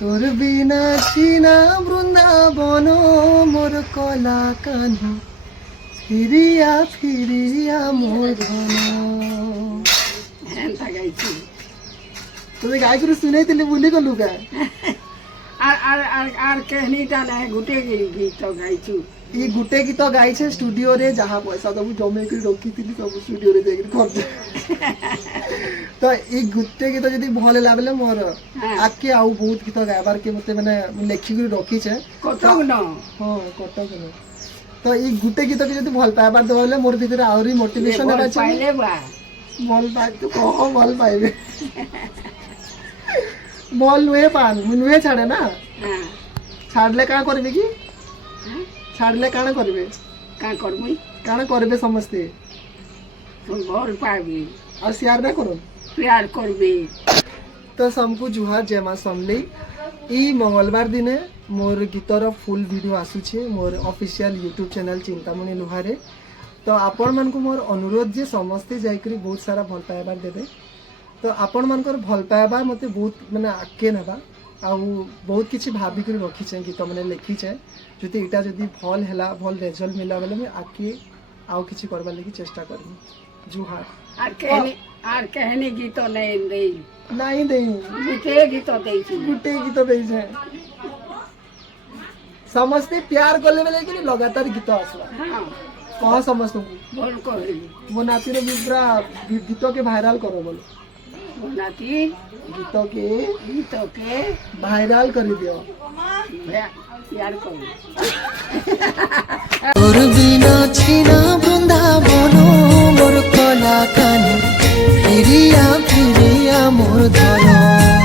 তোর বিনা ছিনা বৃন্দাবন মোর কলা কানু ফিরিয়া ফিরিয়া মোর ধন। ଏନ୍ତା ଗାଇଛି তোদের গাই করে শুনেইଥିଲି ভুলি গলু কা। আর କେହିନିଟା ନାହିଁ ଗୋଟେ ଗୀତ ଗାଇଛୁ। ये गुटे गीत गाई छे स्टूडियो रे जहाँ पैसा सब जमे कर रखी थी सब स्टूडियो रे जाकर खर्च। तो ये गुटे गीत जदी भल लागले मोर आके आउ बहुत गीत गायबार के मते माने लेखि कर रखी छे କଟକ ନ हां कटक न। तो ये गुटे गीत के जदी भल पाइबार दले मोर भीतर आउरी मोटिवेशन हेबा छे ପାଇଲେ ବା भल पाइ तो कहो भल पाइबे भल नुए पान नुए छाड़े ना ହଁ छाड़ले का करबे की छाड़ले काना करबे କାଁ କରମି काना करबे समझते ଭଲ ପାଇବି और शेयर ना करो। ପ୍ୟାର କରବି। तो सबको जुहार जय मां समलेई। ई मंगलवार दिने मोर गीतर फुल वीडियो आसुछे मोर ऑफिशियल यूट्यूब चैनल चिंतामणि लुहारे। तो आपण मन को मोर अनुरोध जे समस्ते जाइकरी बहुत सारा भल पाइबार देबे। तो आपण मनकर भल पाइबार मते बहुत माने आके नबा आ बहुत किछि भाबी कर रखी छे गीत माने लिखी छे जति इटा जति भल हैला भल रिजल्ट मिला बेले मैं आके आउ किछि करबा लागि चेष्टा करबी। जुहार। আর কেহিনি গীত নেই দেই नहीं देई ଗୁଟେ ଗୀତ ଦେଇଛି। गुटे गीत देई छे समस्ते प्यार करले बेले कि लगातार गीत आसला ହଁ कह समस्त को ଭଲ କହିଲି मो नाती रे पूरा गीत के वायरल करो बोलो ନାତି गीत के ଗୀତକେ वायरल कर दियो। ପ୍ୟାର କରୁ। তোর বিনা ছিনা বৃন্দাবন মোর কলা কানু ফিরিয়া ফিরিয়া মোর ধন।